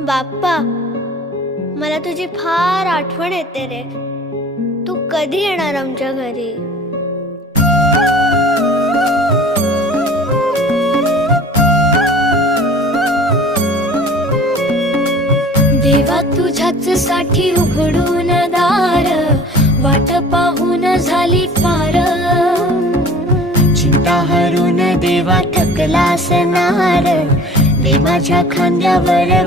बाप्पा, मला तुझी फार आठवण येते रे. तू कधी येणार आमच्या घरी? देवा तुझ्याच साठी उघडून दार, वाट पाहून झाली फार. चिंता हरून देवा थकला असणार, दे माझ्या खांद्यावर